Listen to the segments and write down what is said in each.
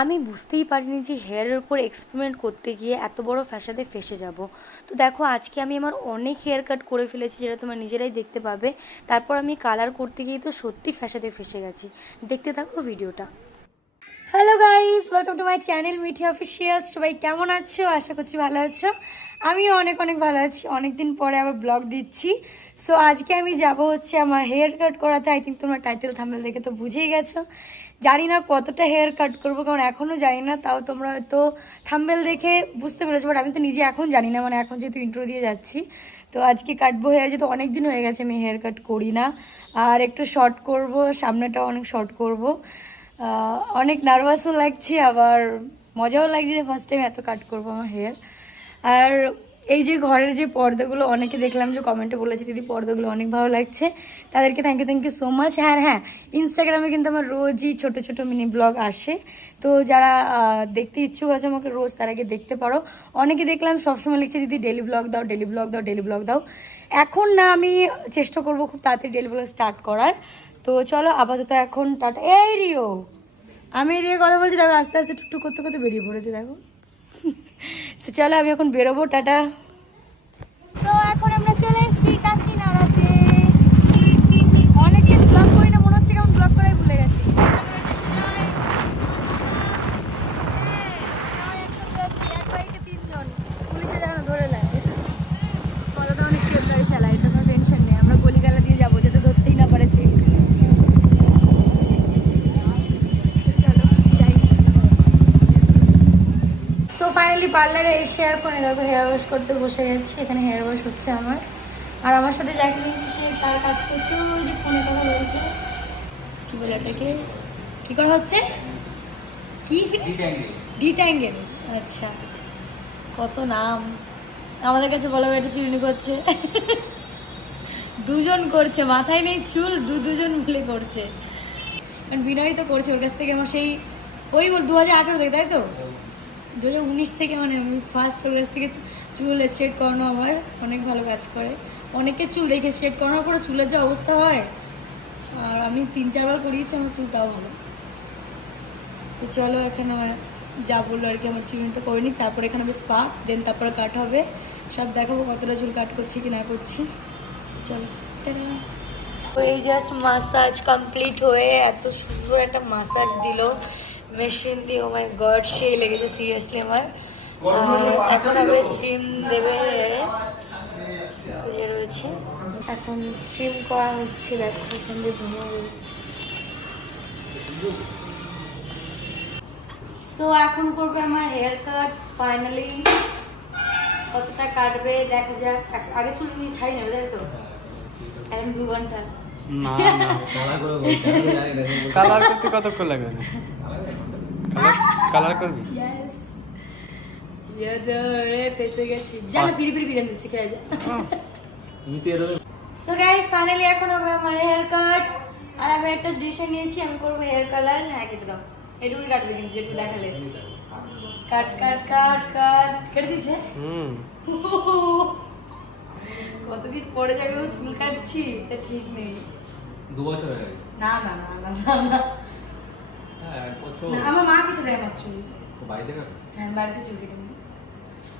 আমি বুঝতেই পারিনি যে হেয়ারের উপর এক্সপেরিমেন্ট করতে গিয়ে এত বড় ফ্যাসাদে ফেসে যাব। তো দেখো, আজকে আমি আমার অনেক হেয়ার কাট করে ফেলেছি যেটা তোমার নিজেরাই দেখতে পাবে। তারপর আমি কালার করতে গিয়ে তো সত্যি ফ্যাসাদে ফেসে গেছি। দেখতে থাকো ভিডিওটা। Hello guys welcome to my channel Mithi official সবাই কেমন আছো? আশা করছি ভালো আছো। আমিও অনেক অনেক ভালো আছি। অনেক দিন পরে আবার ব্লগ দিচ্ছি। সো আজকে আমি যাব হচ্ছে আমার হেয়ার কাট করাতে। আই থিঙ্ক তোমরা টাইটেল থাম্বেল দেখে তো বুঝেই গেছো। জানি না কতটা হেয়ার কাট করব, কারণ এখনও জানি না। তাও তোমরা হয়তো থাম্বেল দেখে বুঝতে পেরেছ বাট আমি তো নিজে এখন জানি না। মানে এখন যেহেতু ইন্ট্রো দিয়ে যাচ্ছি। তো আজকে কাটবো হেয়ার যেহেতু অনেক দিন হয়ে গেছে আমি হেয়ার কাট করি না। আর একটু শর্ট করব, সামনেটাও অনেক শর্ট করব। অনেক নার্ভাসও লাগছে, আবার মজাও লাগছে যে ফার্স্ট টাইম এত কাট করব আমার হেয়ার আর এই যে ঘরের যে পর্দাগুলো, অনেকে দেখলাম যে কমেন্টে বলেছে, দিদি, পর্দাগুলো অনেক ভালো লাগছে। তাদেরকে thank you thank you so much হ্যাঁ হ্যাঁ ইনস্টাগ্রামে কিন্তু আমার রোজই ছোট ছোট মিনি ব্লগ আসে। তো যারা দেখতে ইচ্ছুক আছে আমাকে রোজ তার আগে দেখতে পারো। অনেকে দেখলাম সবসময় লিখছে, দিদি ডেলি ব্লগ দাও ডেলি ব্লগ দাও ডেলি ব্লগ দাও। এখন না, আমি চেষ্টা করব খুব তাড়াতাড়ি ডেলি ব্লগ স্টার্ট করার। তো চলো, আপাতত এখন টাটা। এই রিও, আমি রিও কথা বলছি, দেখো আস্তে আস্তে টুকটুক করতে করতে বেরিয়ে পড়েছে, দেখো। চলো আমি এখন বেরোবো টাটা। তো এখন আমরা চলে এসেছি কাকিনাড়াতে অনেকদিন ব্লগ করি না মনে হচ্ছে কেমন ব্লগ করাই ভুলে গেছি আশা করি যে সুজয়, হ্যাঁ, সবাই একসঙ্গে যাচ্ছি, এক বাইকে তিনজন। পুলিশে যেন ধরে নেয়। কতটা অনেক safe গাড়ি চালায়, এটা কোনো tension নেই। আমরা গলিগালা দিয়ে যাব, যাতে ধরতেই না পারে check। তো চলো, যাই। সো ফাইনালি পার্লারে এসে এখন দেখো হেয়ার ওয়াশ করতে বসে গেছি এখানে হেয়ার ওয়াশ হচ্ছে আমার। আর আমার সাথে যাকে নিয়েছি সে তার কাজ করছে ওই যে ফোনে কথা বলছে। কি বলে এটাকে কি করা হচ্ছে? কি? ডিট্যাঙ্গেল আচ্ছা। কত নাম। আমাদের কাছে বলা হয় এটা চুরনি করছে। দুজন করছে মাথায় নেই চুল দু দুজন মিলে করছে। কারণ বিনয় তো করছে ওর কাছ থেকে আমার সেই ওই দু হাজার আঠেরো থেকে তাই তো? দু হাজার উনিশ থেকে মানে আমি ফার্স্ট ওর কাছ থেকে চুল স্ট্রেট করানো আমার অনেক ভালো কাজ করে। অনেকে চুল দেখে স্ট্রেট করানোর পরে চুলের যে অবস্থা হয়, আর আমি তিন চারবার করিয়েছি আমার চুল তাও ভালো। তো চলো এখানে যা বলল আর কি, আমার চুলটা করে নিই তারপর এখানে বেশ পা দেন তারপরে কাট হবে। সব দেখাবো কতটা চুল কাট করছি কি না করছি। চলো এই জাস্ট মাসাজ কমপ্লিট হয়ে এত সুন্দর একটা মাসাজ দিল। মেশিন দিয়ে ও মাই গড সেই লেগেছে সিরিয়াসলি আমার। আর এখন আগে স্ট্রিম দেবে। যে রয়েছে। এখন স্ট্রিম করা হচ্ছে দেখো এখান দিয়ে ধুয়ে রয়েছে সো এখন করবে আমার হেয়ার কাট ফাইনালি কতটা কাটবে দেখা যাক। এক- আগে চুল তুমি ছাড়ি নেবে তাই তো? এখন দু ঘণ্টা। না না কালার করতে কতক্ষণ লাগবে? না কালার করবি? ইয়েস ইয়াদারে ফেসে গেছি। জানো পিড়ি পিড়ি বিরিয়ানি দিচ্ছে খেয়ে যা। সো গাইস ফাইনালি এখন হবে আমার হেয়ার কাট আর আমি একটা ডিসিশন নিয়েছি আমি করব হেয়ার কালার হ্যাঁ কেটে দাও। এটুকুই কাটবে কিন্তু যেটুকু দেখালে। কাট কাট কাট কাট। কেটে দিচ্ছে হুম। কতদিন পরে যাবে ও চুল কাটছি? তা ঠিক নেই। দু বছর হয়ে গেছে। না না না না না না। হ্যাঁ এক বছর না, আমার মা কেটে দেয় আমার চুল। বাড়িতে কাটো? হ্যাঁ বাড়িতে চুল কেটে নিই।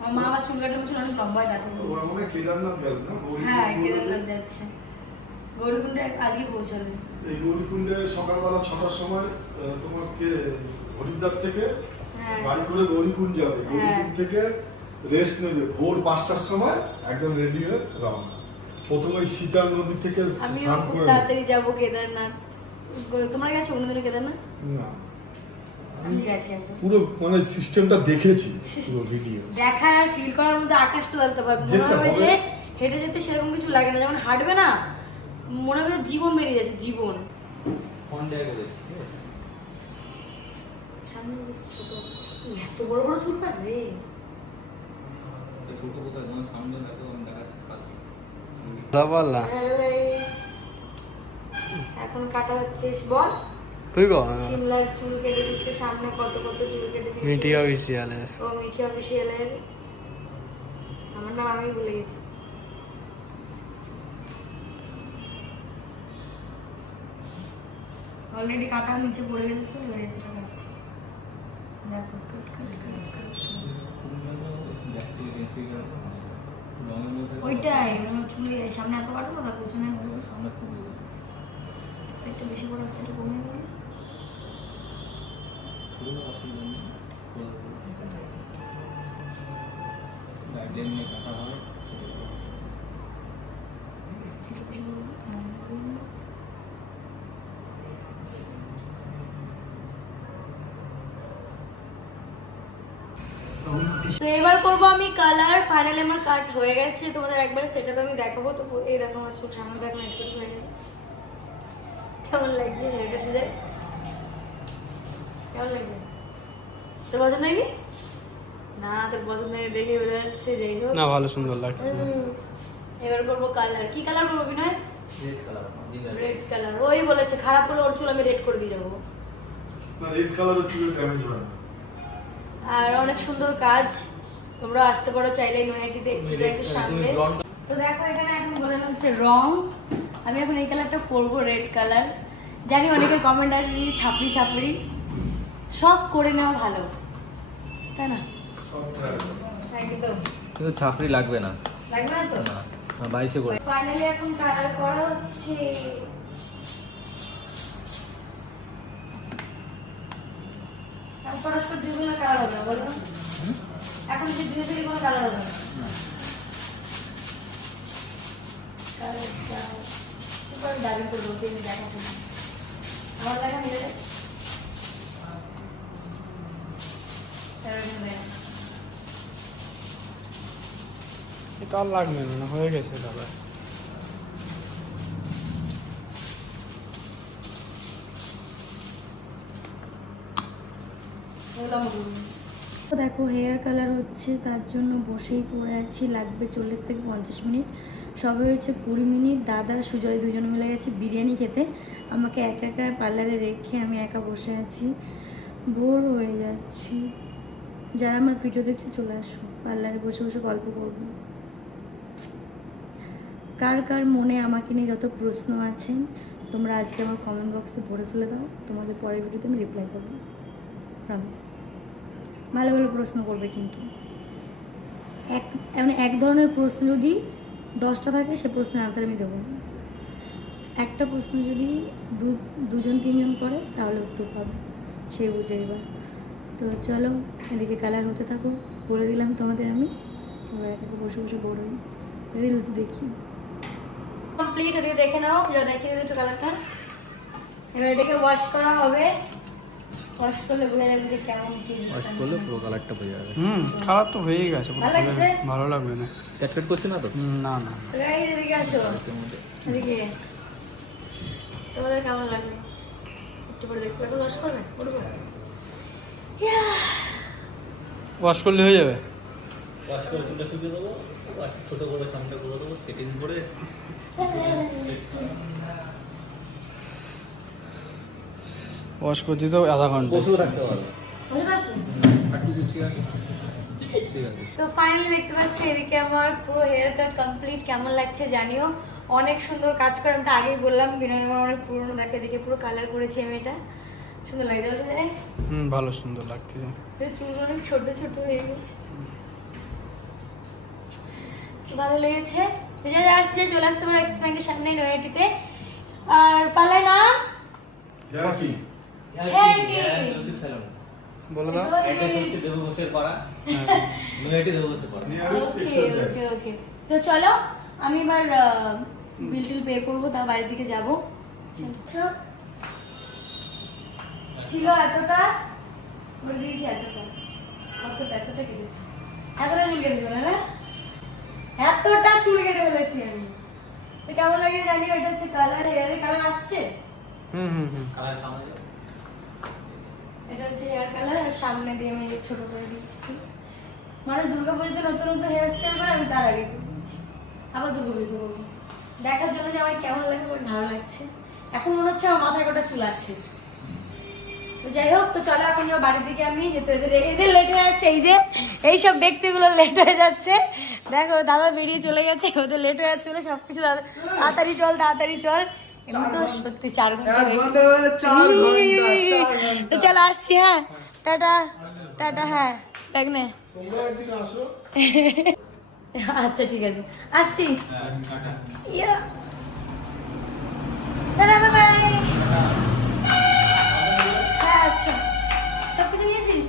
আমার মা আমার চুল কাটলে বলছিল অনেক লম্বাই কাটে। ওরা মনে কেদারনাথ গেল না? হ্যাঁ কেদারনাথ যাচ্ছে। গৌরীকুণ্ডে আজকে পৌঁছাবে। এই গৌরীকুণ্ডে সকালবেলা ছটার সময় তোমাকে হরিদ্বার থেকে হ্যাঁ। গাড়ি করে গৌরীকুণ্ড যাবে। গৌরীকুণ্ড থেকে রেস্ট নেবে। ভোর পাঁচটার সময় একদম রেডি হয়ে রওনা। প্রথমে ওই সীতার নদী থেকে স্নান করে তাড়াতাড়ি যাব কেদারনাথ। তোমরা গেছো অন্যদের কেদারনাথ না? আমি পুরো মানে সিস্টেমটা দেখেছি পুরো ভিডিও দেখার আর ফিল করার মধ্যে আকাশ পাতাল তো মনে হবে। যে হেঁটে যেতে সেরকম কিছু লাগে না। যখন হাঁটবে না মনে হবে জীবন বেরিয়ে যাচ্ছে জীবন। এত বড় বড় চুল তো ছোট কোথায়? তোমার সামনে দেখো আমি দেখাচ্ছি এখন কাটা হচ্ছে বল। তুই গো সিমলার চুল কেটে দিচ্ছে সামনে কত কত চুল কেটে দিচ্ছে মিটি অফিসিয়ালের ও মিঠি অফিসিয়ালের আমার নাম আমি ভুলে গেছি। অলরেডি কাটা নিচে পড়ে গেছে চুল এবার এতটা কাটছে। দেখো কাট কাট কাট ওইটাই চুলে সামনে এত কাটবো না তার পেছনে সামনে খুব সাইডটা বেশি বড় সাইডটা কমে গেল ছোটো অসুবিধা নেই গাইডলাইন নিয়ে কাটা হয় তো এবার করব আমি কালার ফাইনালি আমার কাট হয়ে গেছে, তোমাদের একবার সেটআপ আমি দেখাবো। তো এই দেখো, আমার চোখ সামনে দেখো হয়ে গেছে। কেমন লাগছে হেয়ারটা সুজে কেমন লাগছে? তোর পছন্দ হয়নি? না তোর পছন্দ হয়নি দেখে বোঝা যাচ্ছে যাই হোক। না ভালো সুন্দর লাগছে। এবার করব কালার কি কালার করব Binoy? Red colour red colour ওই বলেছে খারাপ হলে ওর চুল আমি রেড করে দিয়ে যাব। না রেড কালারের চুলের ড্যামেজ হয় না। আর অনেক সুন্দর কাজ। তোমরা আসতে পারো চাইলে ইউনাইটেড এক্সিডেন্টের সামনে। তো দেখো এখানে এখন বোঝানো হচ্ছে রং। আমি এখন এই কালারটা করব রেড কালার জানি অনেকের কমেন্ট আসবে "এই ছাপড়ি ছাপড়ি সব করে নেওয়া ভালো। তাই না? কিন্তু ছাপড়ি লাগবে না। লাগবে না তো? বাইশে করে। ফাইনালি এখন কালার করা হচ্ছে। পরস্পর দুগুলো কালার হবে না বলো এখন যে ধীরে ধীরে কোনো কালার হবে না? কালারটা দাবি করব দেখা লাগবে না হয়ে গেছে দাদা দেখো হেয়ার কালার হচ্ছে, তার জন্য বসেই পড়ে আছি, লাগবে চল্লিশ থেকে পঞ্চাশ মিনিট। সবে হয়েছে কুড়ি মিনিট, দাদা, সুজয় দুজন মিলে গেছে বিরিয়ানি খেতে। আমাকে একা একা পার্লারে রেখে আমি একা বসে আছি। বোর হয়ে যাচ্ছি। যারা আমার ভিডিও দেখছে, চলে আসো। পার্লারে বসে বসে গল্প করব। কার কার মনে আমাকে নিয়ে যত প্রশ্ন আছে, তোমরা আজকে আমার কমেন্ট বক্সে ভরে ফেলে দাও। তোমাদের পরের ভিডিওতে আমি রিপ্লাই করব। প্রমিস ভালো ভালো প্রশ্ন করবে কিন্তু। এক মানে এক ধরনের প্রশ্ন যদি দশটা থাকে সে প্রশ্নের আনসার আমি দেবো। একটা প্রশ্ন যদি দু, দুজন, তিনজন করে, তাহলে উত্তর পাবে। সেই বুঝে এবার। তো চলো, এদিকে কালার হতে থাকো। বলে দিলাম তোমাদের আমি। এবার একাকে বসে বসে বোর হই রিলস দেখি। কমপ্লিট ওদিকে দেখে নাও, যা দেখিয়ে দিও একটু কালারটা এবার এটাকে ওয়াশ করা হবে। ওয়াশ করলে বোঝা যাবে যে কেমন কি ওয়াশ করলে পুরো কালারটা বোঝা যাবে। হুম কালার তো হয়েই গেছে ভালো লাগছে? ভালো লাগবে না। ক্যাটকেট করছে না তো? না না এদিকে আসো। এদিকে। তোমাদের কেমন লাগবে? একটু পরে দেখব এখন ওয়াশ করবে? করব ওয়াশ করলে হয়ে যাবে? ওয়াশ করে চুলটা শুকিয়ে দেবো আর করে সামনে করে দেবো সেটিং করে। ওয়াশ করতে তো আধা ঘণ্টা। বসেও থাকতে পারব তো ফাইনালি দেখতে পাচ্ছি এদিকে আমার পুরো হেয়ার কাট কমপ্লিট কেমন লাগছে জানিও? অনেক সুন্দর কাজ করে আমি তো আগেই বললাম বিনয় আমার অনেক পুরনো দেখে এদিকে পুরো কালার করেছি আমি এটা। সুন্দর লাগে বলতে হুম ভালো সুন্দর লাগতেছে চুল অনেক ছোট ছোট হয়ে গেছে। ভালো লেগেছে। তো যারা আসছে চলে আসতে পারো এক্সিস ব্যাংকের সামনে নয়াটিতে আর পালায় না? হ্যাঁ কি বলে দাও অ্যাড্রেস হচ্ছে দেবু পাড়া। নৈহাটি দেবু পাড়া। ওকে ওকে ওকে তো চলো আমি এবার বিল টিল পে করব তা বাড়ির দিকে যাব। ছিল এতটা বলে দিয়েছি এতটা। এতটা কেটেছি। এতটা চুল কেটেছি বলে না? এতটা চুল কেটে ফেলেছি আমি। তো কেমন লাগে জানি ওটা হচ্ছে কালার হেয়ারের কালার আসছে? হুম হুম হুম। কালার সামনে। এটা হচ্ছে হেয়ার কালার সামনে দিয়ে আমি করে মানুষ দুর্গা নতুন নতুন হেয়ার স্টাইল করে, আমি তার আগে দিয়েছি আবার দুর্গা করব। দেখার জন্য যে আমার কেমন লাগে, আমার ভালো লাগছে। এখন মনে হচ্ছে আমার মাথায় কটা চুল আছে। যাই হোক, তো চলো এখন বাড়ির দিকে আমি এদের এদের লেট হয়ে যাচ্ছে, এই যে এইসব ব্যক্তিগুলো লেট হয়ে যাচ্ছে। দেখো, দাদা বেরিয়ে চলে গেছে, ওদের লেট হয়ে যাচ্ছে বলে সব কিছু তাড়াতাড়ি চল তাড়াতাড়ি চল। এমনি তো সত্যি চার ঘণ্টা হয়ে চার ঘণ্টা তো চলো আসছি হ্যাঁ। টাটা টাটা হ্যাঁ। দেখ নে। আচ্ছা ঠিক আছে। আসছি। ইয়া। বাই হ্যাঁ আচ্ছা। সব কিছু নিয়েছিস?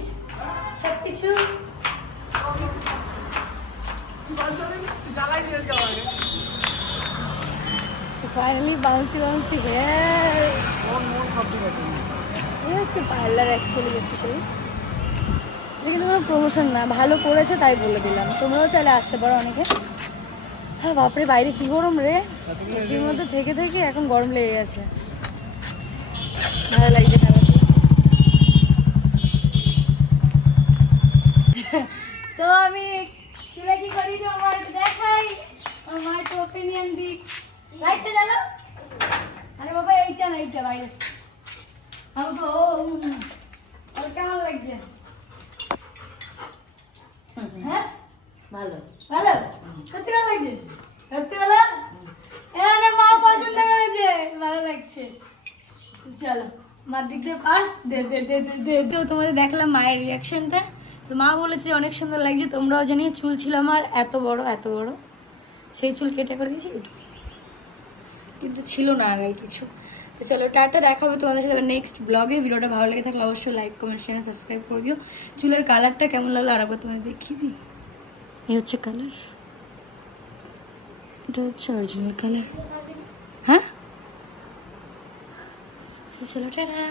সব কিছু ফাইনালি বাউন্সি বাউন্সি হেয়ার এই হচ্ছে পার্লার অ্যাকচুয়ালি বেসিক্যালি এটা কিন্তু কোনো প্রমোশন না ভালো করেছে তাই বলে দিলাম। তোমরাও চাইলে আসতে পারো অনেকে। হ্যাঁ বাপরে বাইরে কি গরম রে? এসির মধ্যে থেকে থেকে এখন গরম লেগে গেছে। ভালো লাগছে খেলা সো আমি চুলে কি করি আমার দেখাই। আমার মার একটু ওপিনিয়ন দিক। লাইটটা জ্বালো। আরে বাবা এইটা না এইটা বাইরে। আমি তো ও ওর কেমন লাগছে? হ্যাঁ? ভালো। ভালো? সত্যি ভালো লাগছে? সত্যি ভালো? এখানে মা পছন্দ করেছে। ভালো লাগছে। চলো মার দিক দিয়ে পাস। দে দে দে দে দে। তো তোমাদের দেখলাম মায়ের রিয়াকশনটা তো মা বলেছে যে অনেক সুন্দর লাগছে। তোমরাও জানিয়ে চুল ছিল আমার। এত বড় এত বড়। সেই চুল কেটে করে দিয়েছি ওইটুকু কিন্তু ছিল না আগে কিছু। তো চলো টাটা দেখা হবে তোমাদের সাথে নেক্সট ব্লগে ভিডিওটা ভালো লেগে থাকলে অবশ্যই লাইক কমেন্ট শেয়ার সাবস্ক্রাইব করে দিও। চুলের কালারটা কেমন লাগল আর একবার তোমাদের দেখিয়ে দিই। এই হচ্ছে কালার এটা হচ্ছে অরিজিনাল কালার হ্যাঁ? চলো টাটা।